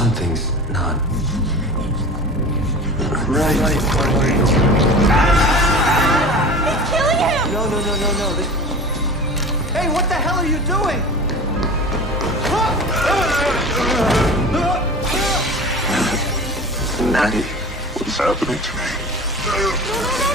Something's not right. It's killing him! No. Hey, what the hell are you doing? Maddie, what's happening to me? No!